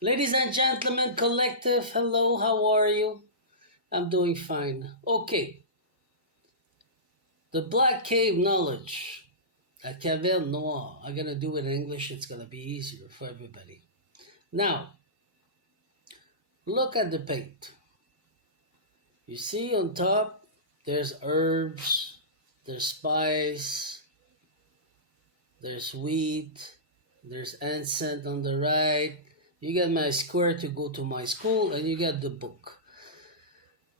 Ladies and gentlemen, collective, hello, how are you? I'm doing fine. Okay, the Black Cave knowledge, la caverne noire. I'm gonna do it in English, it's gonna be easier for everybody. Now, look at the paint. You see on top, there's herbs, there's spice, there's wheat, there's incense on the right. You get my square to go to my school, and you get the book.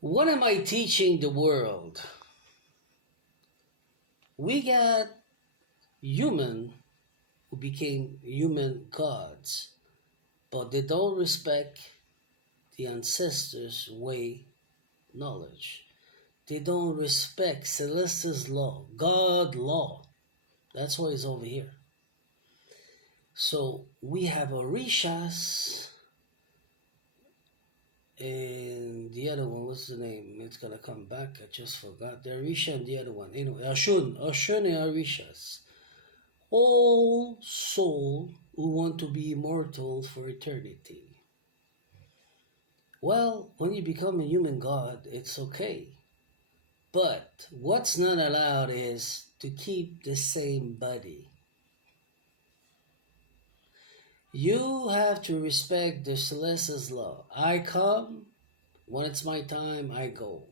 What am I teaching the world? We got human who became human gods, but they don't respect the ancestors' way knowledge. They don't respect Celeste's law, God law. That's why it's over here. So we have Orishas and the other one, what's the name? It's gonna come back. I just forgot. The Orisha and the other one. Anyway, Ashun and Orishas. All soul who want to be immortal for eternity. Well, when you become a human god, it's okay. But what's not allowed is to keep the same body. You have to respect the Celeste's law. I come, when it's my time, I go.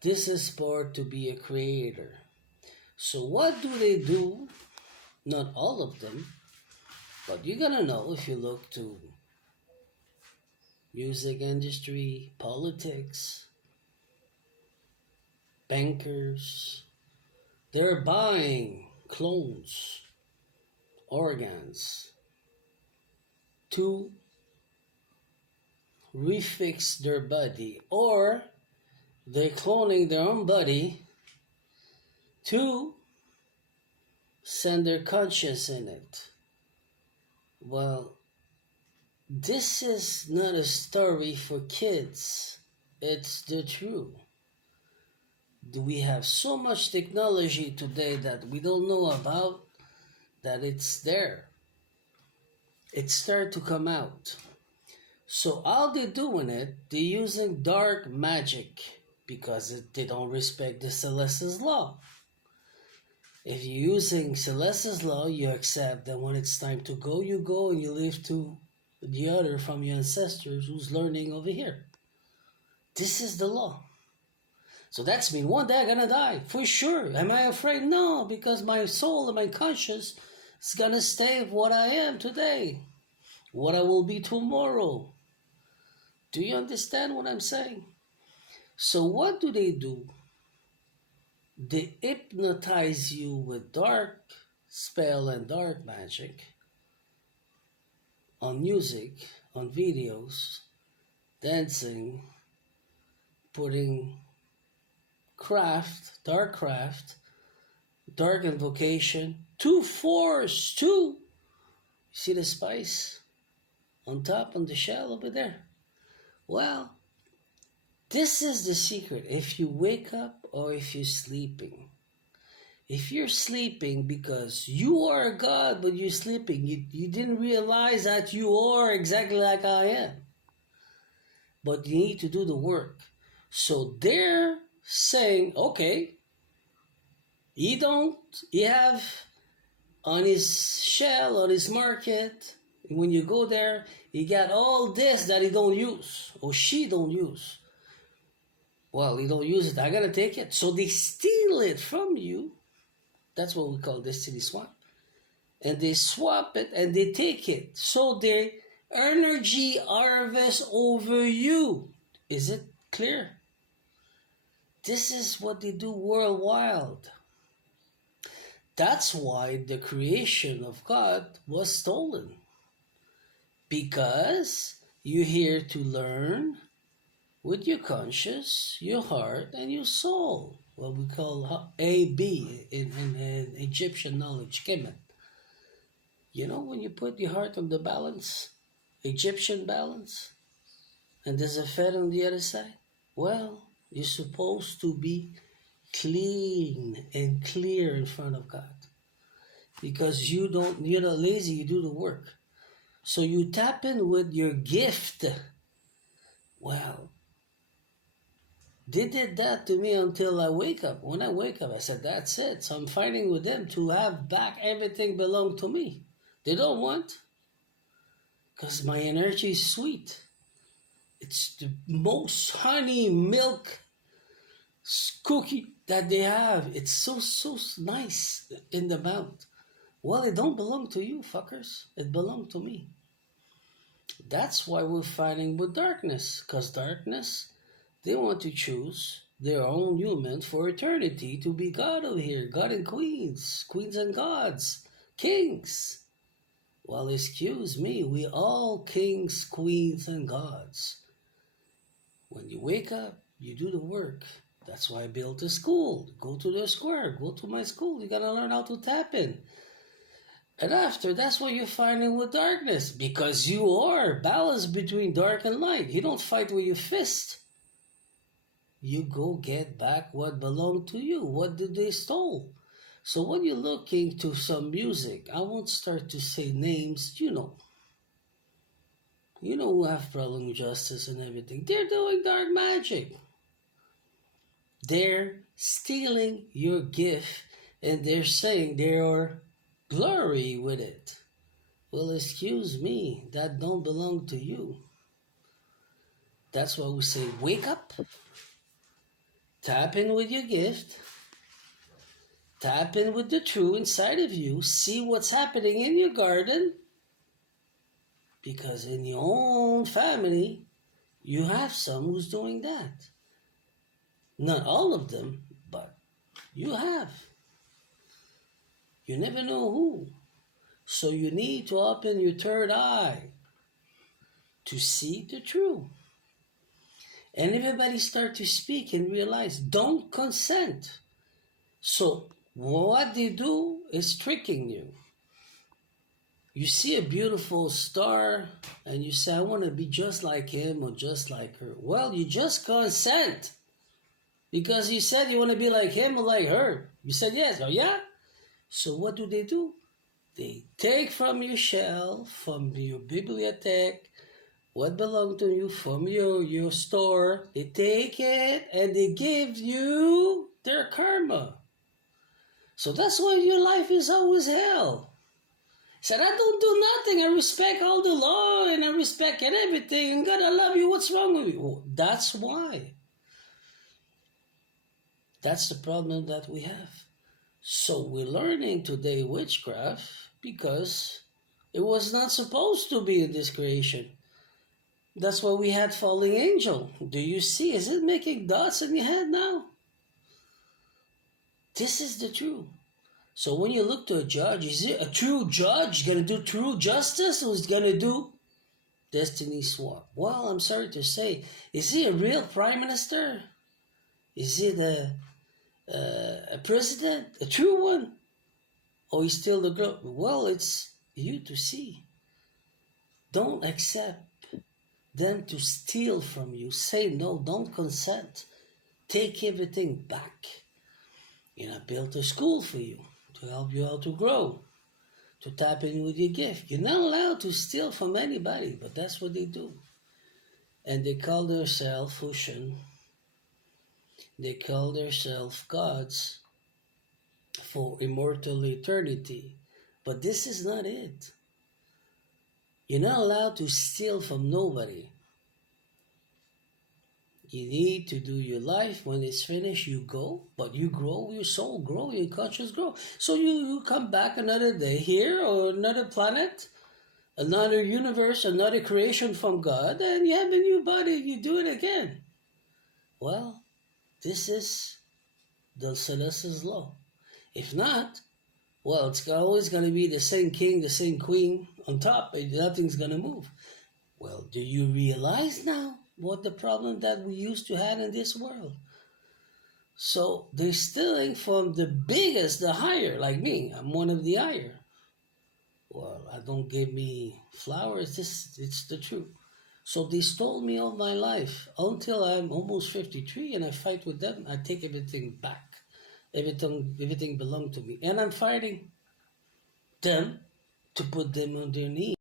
This is part to be a creator. So what do they do? Not all of them, but you're gonna know if you look to music industry, politics, bankers. They're buying clones, organs, to refix their body, or they're cloning their own body to send their conscience in it. Well, this is not a story for kids. It's the truth. We have so much technology today that we don't know about, that it's there. It's starting to come out. So how they doing it? They're using dark magic because they don't respect the Celeste's law. If you're using Celeste's law, you accept that when it's time to go, you go and you leave to the other from your ancestors who's learning over here. This is the law. So that's mean one day I'm gonna die, for sure. Am I afraid? No, because my soul and my conscience is gonna stay what I am today, what I will be tomorrow. Do you understand what I'm saying? So what do? They hypnotize you with dark spell and dark magic on music, on videos, dancing, putting dark invocation, to force, you see the spice on top, on the shell over there? Well, this is the secret. If you wake up or if you're sleeping. If you're sleeping because you are a god, but you're sleeping, you didn't realize that you are exactly like I am. But you need to do the work. So they're saying, okay, he have on his shell, on his market, when you go there, he got all this that he don't use, or she don't use. Well, he don't use it, I gotta take it. So they steal it from you. That's what we call destiny swap. And they swap it and they take it. So they energy harvest over you. Is it clear? This is what they do worldwide. That's why the creation of God was stolen. Because you're here to learn with your conscience, your heart, and your soul. What we call AB in Egyptian knowledge, kemet. You know when you put your heart on the balance, Egyptian balance, and there's a fed on the other side? Well, you're supposed to be clean and clear in front of God. because you're not lazy, you do the work. So you tap in with your gift. Well, they did that to me until I wake up. When I wake up, I said, that's it. So I'm fighting with them to have back everything belong to me. They don't want, because my energy is sweet. It's the most honey milk cookie that they have. It's so nice in the mouth. Well, it don't belong to you, fuckers. It belong to me. That's why we're fighting with darkness. Because darkness, they want to choose their own human for eternity to be God over here. God and queens. Queens and gods. Kings. Well, excuse me. We all kings, queens, and gods. When you wake up, you do the work. That's why I built a school. Go to the square. Go to my school. You gotta learn how to tap in. And after, that's what you're fighting with darkness. Because you are balanced between dark and light. You don't fight with your fist. You go get back what belonged to you. What did they stole? So when you're looking to some music, I won't start to say names, you know. You know who have problem with justice and everything. They're doing dark magic. They're stealing your gift and they're saying they are glory with it. Well, excuse me, that don't belong to you. That's why we say, wake up, tap in with your gift, tap in with the true inside of you, see what's happening in your garden, because in your own family, you have some who's doing that. Not all of them, but you have. You never know who. So you need to open your third eye to see the truth. And everybody start to speak and realize, don't consent. So what they do is tricking you. You see a beautiful star and you say, I want to be just like him or just like her. Well, you just consent. Because you said you want to be like him or like her. You said yes. Oh, yeah? So what do? They take from your shelf, from your bibliothèque, what belonged to you from your store. They take it and they give you their karma. So that's why your life is always hell. Said, I don't do nothing. I respect all the law and I respect everything. And God, I love you. What's wrong with you? Well, that's why. That's the problem that we have. So we're learning today witchcraft because it was not supposed to be in this creation. That's why we had falling angel. Do you see? Is it making dots in your head now? This is the truth. So when you look to a judge, is it a true judge going to do true justice or is going to do destiny swap? Well, I'm sorry to say, is he a real prime minister? Is it a president, a true one? Or he's still the girl? Well, it's you to see. Don't accept them to steal from you. Say no, don't consent. Take everything back. And I built a school for you to help you how to grow, to tap in with your gift. You're not allowed to steal from anybody, but that's what they do. And they call themselves Fushan. They call themselves gods for immortal eternity. But this is not it. You're not allowed to steal from nobody. You need to do your life. When it's finished, you go, but you grow, your soul grow, your conscience grow. So you come back another day here or another planet, another universe, another creation from God, and you have a new body, you do it again. Well, this is the Celestial law. If not, well, it's always going to be the same king, the same queen on top, and nothing's going to move. Well, do you realize now what the problem that we used to have in this world? So they're stealing from the biggest, the higher, like me. I'm one of the higher. Well, I don't give me flowers. It's the truth. So they stole me all my life until I'm almost 53 and I fight with them. I take everything back. Everything belonged to me. And I'm fighting. them to put them on their knees.